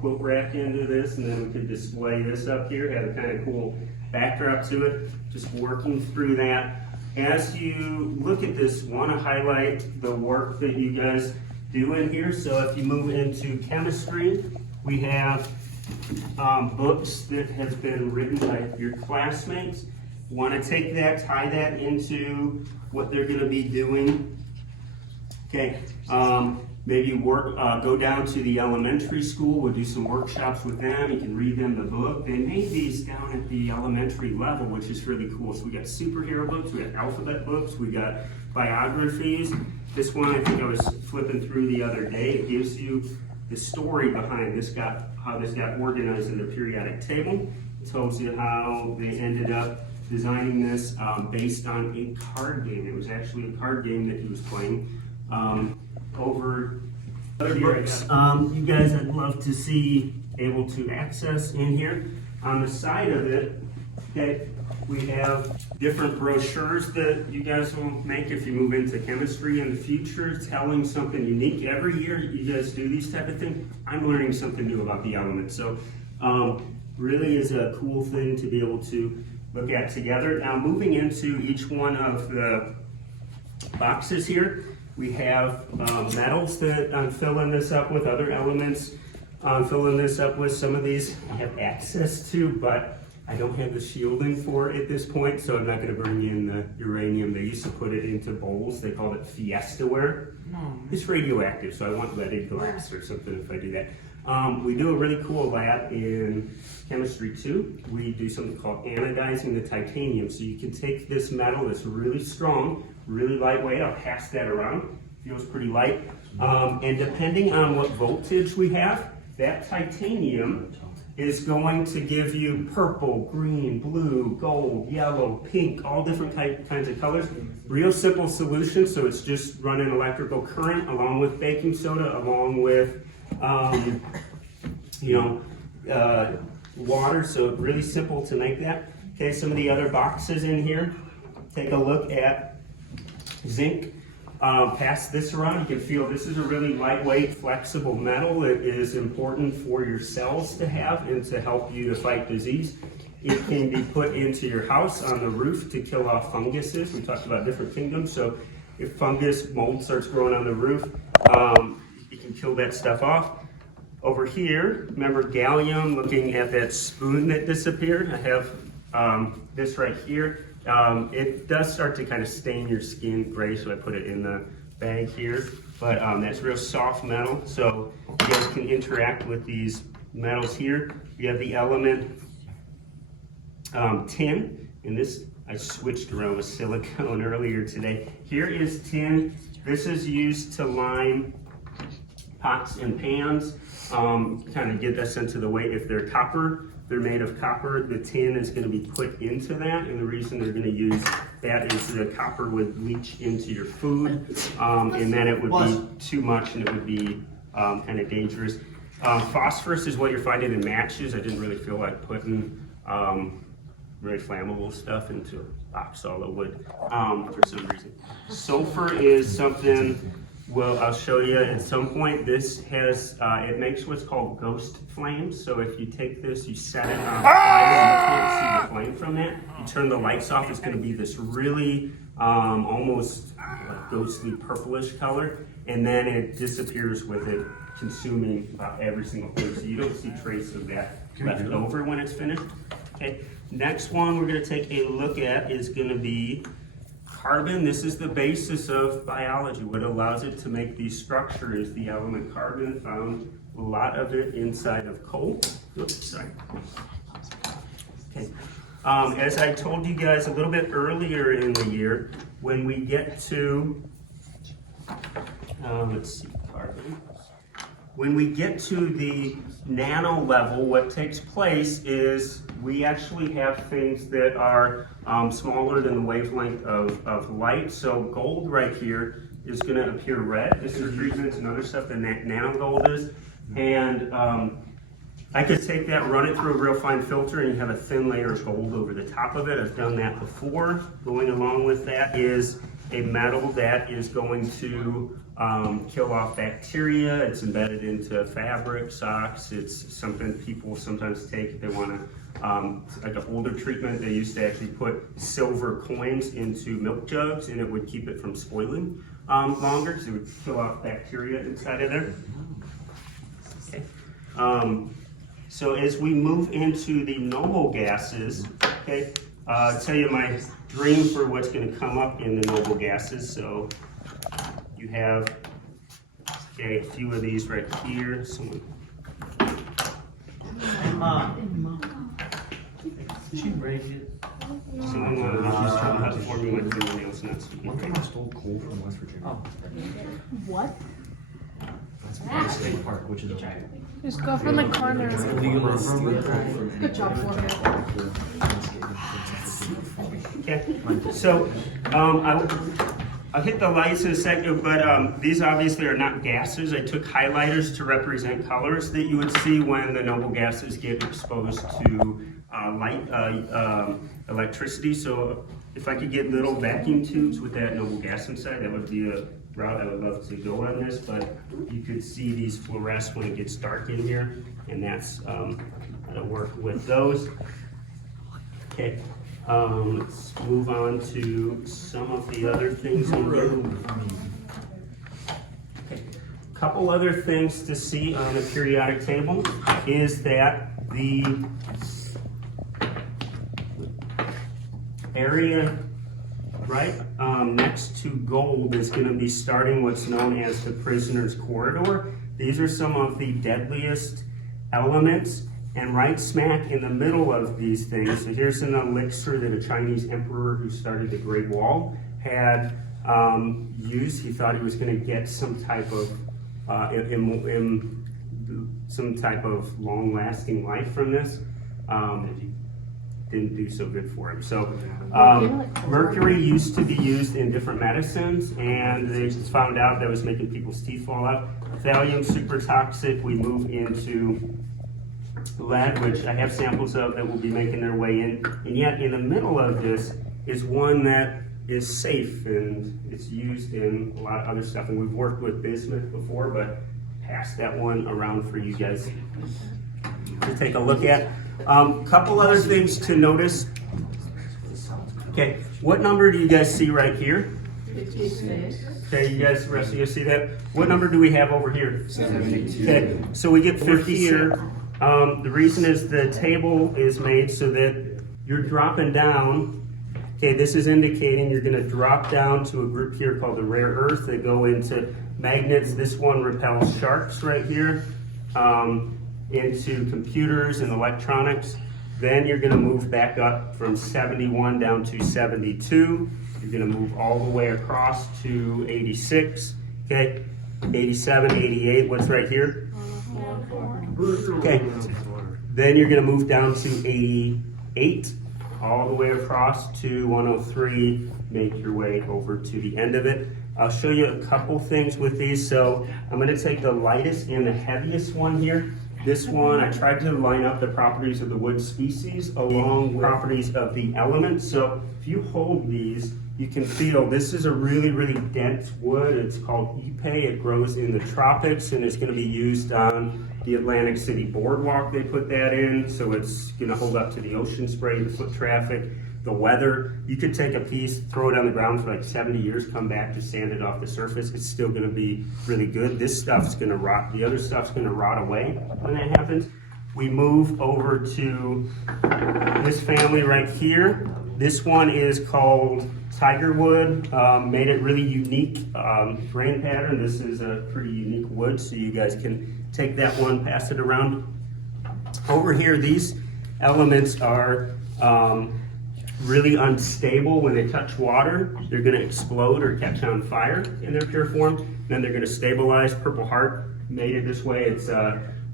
quilt rack into this, and then we could display this up here, have a kind of cool backdrop to it. Just working through that. As you look at this, want to highlight the work that you guys do in here. So if you move into chemistry, we have books that has been written by your classmates. Want to take that, tie that into what they're going to be doing. Okay, maybe go down to the elementary school. We'll do some workshops with them. You can read them the book. They made these down at the elementary level, which is really cool. So we got superhero books, we got alphabet books, we got biographies. This one I think I was flipping through the other day. It gives you the story behind how this got organized in the periodic table. It tells you how they ended up designing this based on a card game. It was actually a card game that he was playing over other books. You guys, I'd love to see able to access in here. On the side of it, okay, we have different brochures that you guys will make if you move into chemistry in the future, telling something unique. Every year you guys do these type of things, I'm learning something new about the elements. So really is a cool thing to be able to look at together. Now moving into each one of the boxes here, we have metals that I'm filling this up with, other elements I'm filling this up with. Some of these I have access to, but I don't have the shielding for it at this point, so I'm not going to bring in the uranium. They used to put it into bowls. They called it Fiestaware. It's radioactive, so I want leaded glass or something if I do that. We do a really cool lab in chemistry too. We do something called anodizing the titanium. So you can take this metal that's really strong, really lightweight. I'll pass that around. Feels pretty light. And depending on what voltage we have, that titanium is going to give you purple, green, blue, gold, yellow, pink, all different kinds of colors. Real simple solution, so it's just running electrical current along with baking soda, along with water, so really simple to make that. Okay, some of the other boxes in here, take a look at zinc. Pass this around. You can feel this is a really lightweight, flexible metal. It is important for your cells to have and to help you to fight disease. It can be put into your house on the roof to kill off funguses. We talked about different kingdoms, so if fungus, mold starts growing on the roof, you can kill that stuff off. Over here, remember gallium, looking at that spoon that disappeared. I have this right here. It does start to kind of stain your skin gray, so I put it in the bag here. But that's real soft metal, so you guys can interact with these metals here. We have the element tin, and this I switched around with silicone earlier today. Here is tin. This is used to line pots and pans, kind of get a sense of the weight. If they're copper, they're made of copper, the tin is going to be put into that, and the reason they're going to use that is the copper would leach into your food, and then it would be too much and it would be kind of dangerous. Phosphorus is what you're finding in matches. I didn't really feel like putting very flammable stuff into a box all of wood for some reason. Sulfur is something, well, I'll show you at some point. This has, it makes what's called ghost flames. So if you take this, you set it on fire, and you can't see the flame from that. You turn the lights off, it's gonna be this really almost like ghostly purplish color, and then it disappears with it consuming about every single thing. So you don't see trace of that left over when it's finished. Okay, next one we're gonna take a look at is gonna be carbon. This is the basis of biology. What allows it to make these structures, the element carbon, found a lot of it inside of coal. Oops, sorry. Okay. As I told you guys a little bit earlier in the year, when we get to, let's see, carbon. When we get to the nano level, what takes place is we actually have things that are smaller than the wavelength of light. So gold right here is going to appear red. This is treatments and other stuff that nano gold is. And I could take that, run it through a real fine filter, and you have a thin layer of gold over the top of it. I've done that before. Going along with that is a metal that is going to kill off bacteria. It's embedded into fabric, socks. It's something people sometimes take if they want to, like an older treatment. They used to actually put silver coins into milk jugs, and it would keep it from spoiling longer, because it would kill off bacteria inside of there. Okay. So as we move into the noble gases, okay, I'll tell you my dream for what's going to come up in the noble gases. So you have, okay, a few of these right here. Someone. Did she break it? Someone wanted to use something for me with fingernails, not One time I stole coal from West Virginia. Oh. What? That's the state park, which is okay. Just go from the corner. It's illegal to steal coal from Good job, Foreman. Okay, so I'll hit the lights in a second, but these obviously are not gases. I took highlighters to represent colors that you would see when the noble gases get exposed to electricity. So if I could get little vacuum tubes with that noble gas inside, that would be a route I would love to go on this, but you could see these fluoresce when it gets dark in here, and that's how to work with those. Okay, let's move on to some of the other things in here. Okay. Couple other things to see on the periodic table is that the area right next to gold is going to be starting what's known as the prisoner's corridor. These are some of the deadliest elements, and right smack in the middle of these things, so here's an elixir that a Chinese emperor who started the Great Wall had used. He thought he was going to get some type of long-lasting life from this. Didn't do so good for him. So mercury used to be used in different medicines, and they just found out that was making people's teeth fall out. Thallium, super toxic. We move into lead, which I have samples of that will be making their way in. And yet in the middle of this is one that is safe, and it's used in a lot of other stuff. And we've worked with bismuth before, but pass that one around for you guys to take a look at. Couple other things to notice. Okay, what number do you guys see right here? 56. Okay, you guys, the rest of you see that? What number do we have over here? 72. Okay, so we get 50 here. The reason is the table is made so that you're dropping down. Okay, this is indicating you're going to drop down to a group here called the rare earth. They go into magnets. This one repels sharks right here. Into computers and electronics. Then you're going to move back up from 71 down to 72. You're going to move all the way across to 86. Okay, 87, 88. What's right here? Okay. Then you're going to move down to 88, all the way across to 103. Make your way over to the end of it. I'll show you a couple things with these. So I'm going to take the lightest and the heaviest one here. This one, I tried to line up the properties of the wood species along with properties of the elements. So if you hold these, you can feel this is a really, really dense wood. It's called ipe. It grows in the tropics, and it's going to be used on the Atlantic City boardwalk. They put that in, so it's going to hold up to the ocean spray, the foot traffic, the weather. You could take a piece, throw it on the ground for like 70 years, come back, just sand it off the surface. It's still going to be really good. This stuff's going to rot. The other stuff's going to rot away when that happens. We move over to this family right here. This one is called tiger wood. Made it really unique grain pattern. This is a pretty unique wood, so you guys can take that one, pass it around. Over here, these elements are really unstable. When they touch water, they're going to explode or catch on fire in their pure form. Then they're going to stabilize. Purple Heart made it this way. It's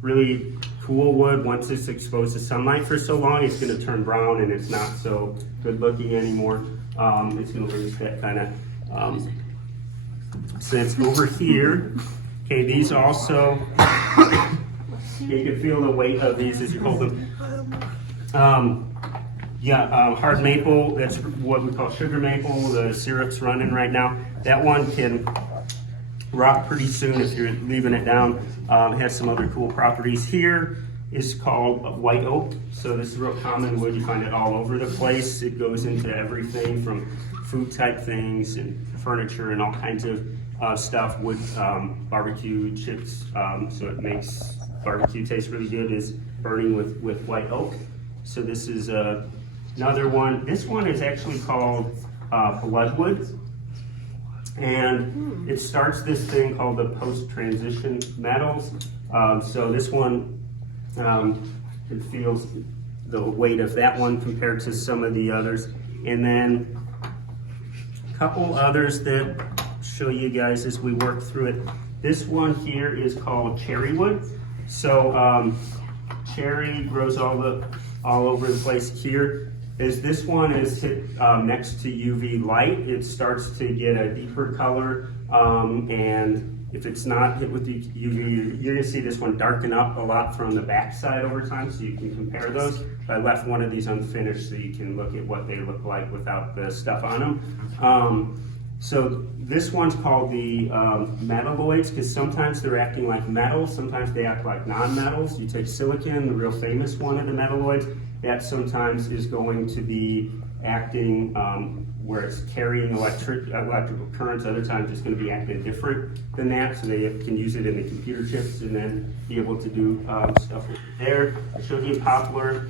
really cool wood. Once it's exposed to sunlight for so long, it's going to turn brown, and it's not so good looking anymore. It's going to lose that kind of sense. Over here, okay, these also, you can feel the weight of these as you hold them. Hard maple, that's what we call sugar maple. The syrup's running right now. That one can rot pretty soon if you're leaving it down. It has some other cool properties. Here is called white oak. So this is real common wood. You find it all over the place. It goes into everything from food type things and furniture and all kinds of stuff. Wood, barbecue chips. So it makes barbecue taste really good, is burning with white oak. So this is another one. This one is actually called bloodwood. And it starts this thing called the post-transition metals. So this one, it feels the weight of that one compared to some of the others. And then a couple others that show you guys as we work through it. This one here is called cherry wood. So cherry grows all over the place. Here is this one is hit next to UV light. It starts to get a deeper color, and if it's not hit with the UV, you're gonna see this one darken up a lot from the backside over time, so you can compare those. I left one of these unfinished so you can look at what they look like without the stuff on them. So this one's called the metalloids, because sometimes they're acting like metals, sometimes they act like non-metals. You take silicon, the real famous one of the metalloids, that sometimes is going to be acting where it's carrying electrical currents. Other times it's going to be acting different than that, so they can use it in the computer chips and then be able to do stuff with it there. I showed you poplar.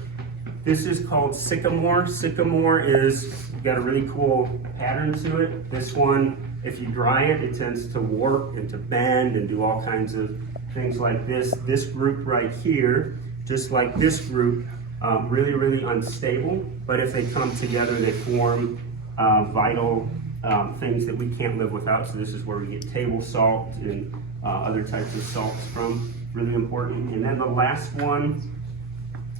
This is called sycamore. Sycamore is got a really cool pattern to it. This one, if you dry it, it tends to warp and to bend and do all kinds of things like this. This group right here, just like this group, really, really unstable, but if they come together, they form vital things that we can't live without. So this is where we get table salt and other types of salts from, really important. And then the last one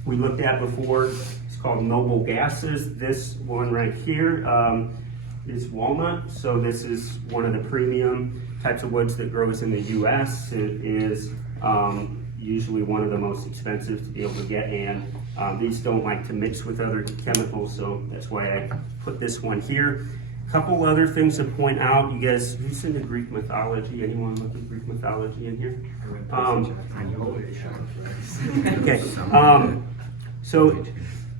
we looked at before, it's called noble gases. This one right here is walnut. So this is one of the premium types of woods that grows in the US. It is usually one of the most expensive to be able to get, and these don't like to mix with other chemicals, so that's why I put this one here. A couple other things to point out. You guys, who's into Greek mythology? Anyone look at Greek mythology in here? Okay. So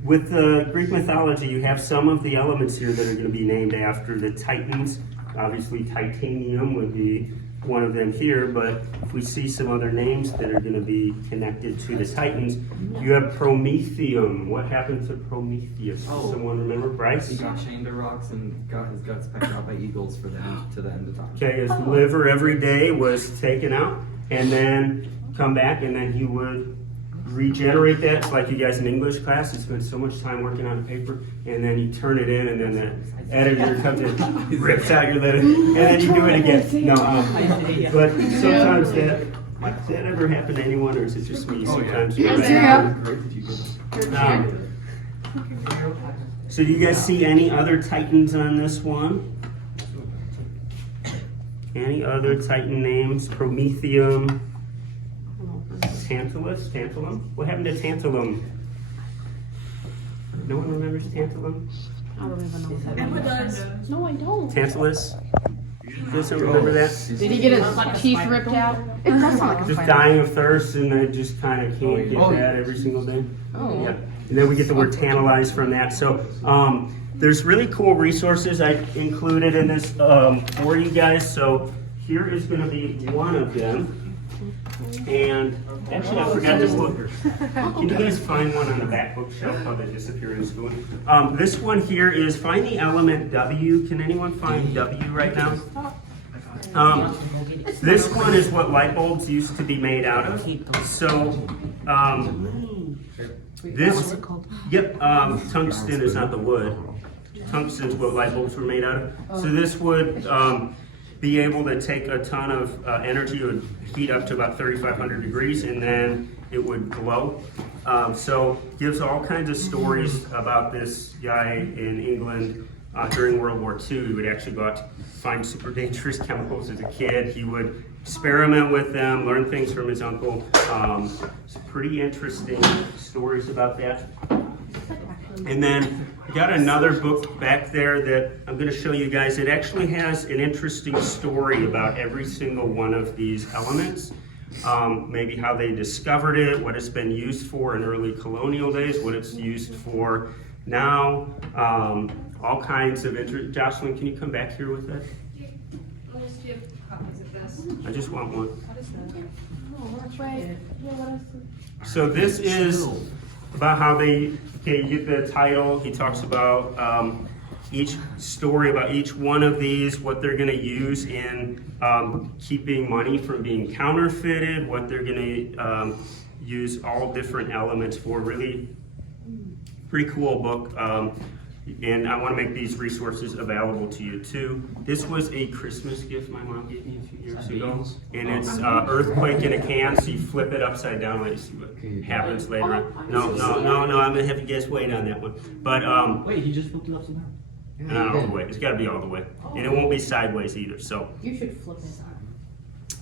with the Greek mythology, you have some of the elements here that are going to be named after the Titans. Obviously, titanium would be one of them here, but if we see some other names that are going to be connected to the Titans, you have Prometheum. What happened to Prometheus? Does someone remember? Bryce? He got chained to rocks and got his guts pecked out by eagles to the end of time. Okay, his liver every day was taken out and then come back, and then he would regenerate that. It's like you guys in English class, you spend so much time working on a paper, and then you turn it in, and then the editor comes in, rips out your letter, and then you do it again. No, but sometimes that ever happen to anyone, or is it just me? Sometimes. So do you guys see any other Titans on this one? Any other Titan names? Prometheum. Tantalum? What happened to Tantalum? No one remembers Tantalum? I don't even know what that is. No, I don't. Tantalus? Does someone remember that? Did he get his teeth ripped out? It does sound like a Just fire. dying of thirst, and they just kind of can't get that every single day. Oh. Yeah. And then we get the word tantalize from that. So there's really cool resources I included in this for you guys. So here is going to be one of them. And actually, I forgot this book. Can you guys find one on the back bookshelf? How they disappear in school? This one here is find the element W. Can anyone find W right now? This one is what light bulbs used to be made out of. So this, tungsten is not the wood. Tungsten is what light bulbs were made out of. So this would be able to take a ton of energy. It would heat up to about 3,500 degrees, and then it would glow. So gives all kinds of stories about this guy in England during World War II. He would actually go out to find super dangerous chemicals as a kid. He would experiment with them, learn things from his uncle. Some pretty interesting stories about that. And then got another book back there that I'm going to show you guys. It actually has an interesting story about every single one of these elements. Maybe how they discovered it, what it's been used for in early colonial days, what it's used for now, all kinds of Jocelyn, can you come back here with that? I'll just give copies of this. I just want one. What is that? So this is about how they, okay, you get the title. He talks about each story about each one of these, what they're going to use in keeping money from being counterfeited, what they're going to use all different elements for. Really pretty cool book. And I want to make these resources available to you too. This was a Christmas gift my mom gave me a few years ago. And it's Earthquake in a Can, so you flip it upside down, let you see what happens later on. No, I'm going to have you guys wait on that one. But, Wait, he just flipped it upside down. not all the way. It's got to be all the way. And it won't be sideways either. So You should flip it.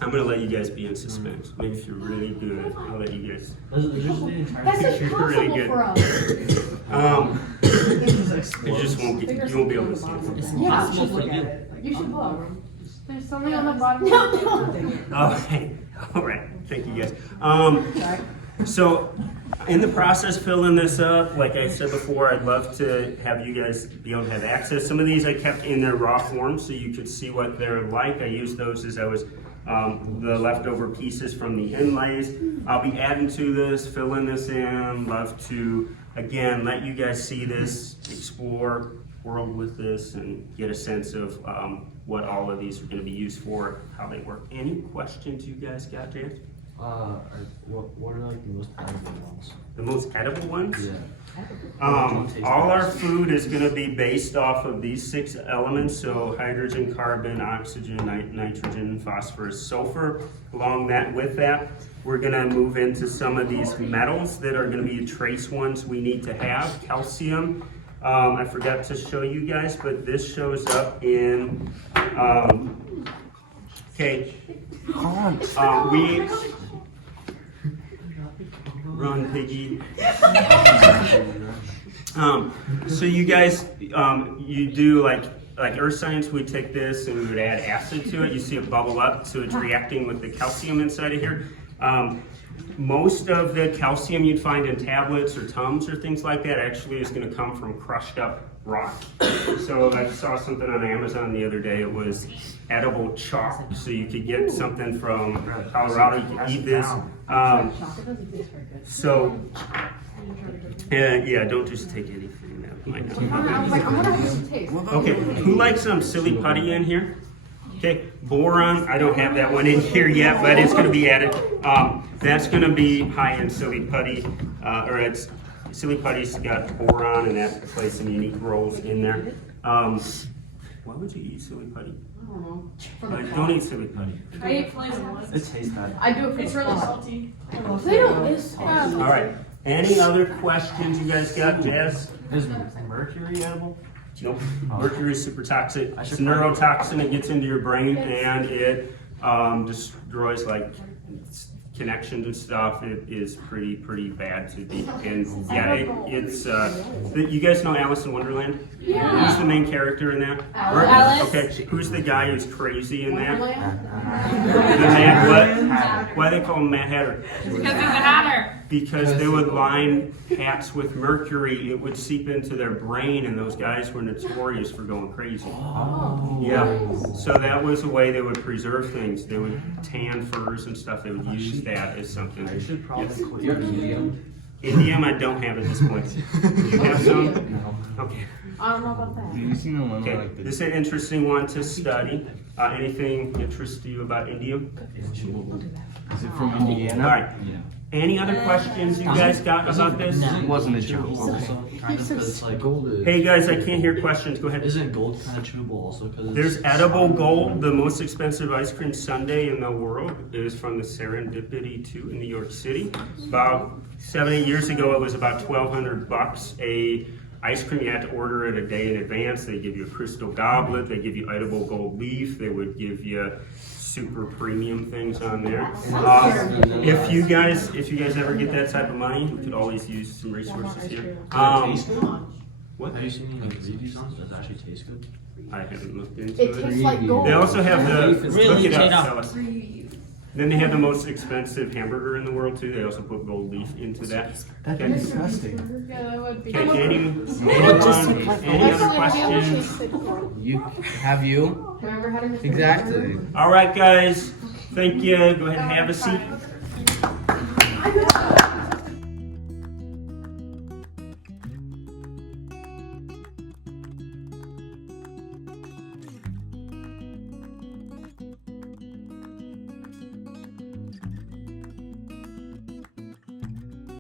I'm going to let you guys be in suspense. Maybe if you're really good, I'll let you guys. There's the entire That's You're really impossible good. for us. You just won't get, you won't be able to see it. Yeah, Just look at it. you should look. There's something on the bottom. Okay, all right, thank you guys. So, in the process filling this up, like I said before, I'd love to have you guys be able to have access. Some of these I kept in their raw form so you could see what they're like. I used those as I was the leftover pieces from the inlays. I'll be adding to this, filling this in. Love to, again, let you guys see this, explore world with this, and get a sense of what all of these are going to be used for, how they work. Any questions you guys got, Dan? What are like the most valuable ones? The most edible ones? Yeah. All our food is going to be based off of these 6 elements, so hydrogen, carbon, oxygen, nitrogen, phosphorus, sulfur. With that, we're going to move into some of these metals that are going to be trace ones we need to have. Calcium, I forgot to show you guys, but this shows up in, we, run piggy. So you guys, you do like earth science, we take this and we would add acid to it. You see it bubble up, so it's reacting with the calcium inside of here. Most of the calcium you'd find in tablets or Tums or things like that actually is going to come from crushed up rock. So I saw something on Amazon the other day. It was edible chalk. So you could get something from Colorado. You could eat this. Yeah, don't just take anything that might not. I was like, I'm gonna have some taste. Okay, who likes some silly putty in here? Okay, boron, I don't have that one in here yet, but it's going to be added. That's going to be high in silly putty, silly putty's got boron, and that plays some unique roles in there. Why would you eat silly putty? I don't know. Don't eat silly putty. I ate flavor once. It tastes bad. I do it for It's the really fun. salty. They don't. It's All right, any other questions you guys got, Jazz? Is mercury edible? Nope. Mercury is super toxic. I It's should a neurotoxin. It gets into your brain and it destroys like connections and stuff. It is pretty bad to be. And yeah, it's you guys know Alice in Wonderland? Yeah. Who's the main character in that? Alice. Okay. Who's the guy who's crazy in that? Wonderland? The Mad what? Why do they call him Mad Hatter? Because he's a hatter. Because they would line hats with mercury, it would seep into their brain, and those guys were notorious for going crazy. Oh. Yeah, so that was a way they would preserve things. They would tan furs and stuff. They would use that as something. I should probably Yes. quit. You have medium? Indium, I don't have at this point. You have some? No. Okay. I don't know about that. You seen the one Okay. This is an interesting one to study. Anything interest you about indium? Is it from Indiana? All right. Yeah. Any other questions you guys got about this? It wasn't a joke. Also, kind of, because like gold is. Hey guys, I can't hear questions. Go ahead. Isn't gold kind of chewable also? Because There's edible gold. The most expensive ice cream sundae in the world is from the Serendipity 2 in New York City. About 7-8 years ago, it was about $1,200 a ice cream. You had to order it a day in advance. They give you a crystal goblet. They give you edible gold leaf. They would give you super premium things on there. If you guys ever get that type of money, we could always use some resources here. What What? Have you seen any reviews on it? Does it actually taste good? I haven't looked into It it. tastes like gold. They also have the, Really, look it up, Jada? fellas. Then they have the most expensive hamburger in the world too. They also put gold leaf into that. That's Okay. disgusting. Yeah, that would be. Okay, any Actually, other have you ever questions? tasted gold? Have you? Have you ever had a Mr. Exactly. All right, guys. Thank you. Go ahead and have a seat.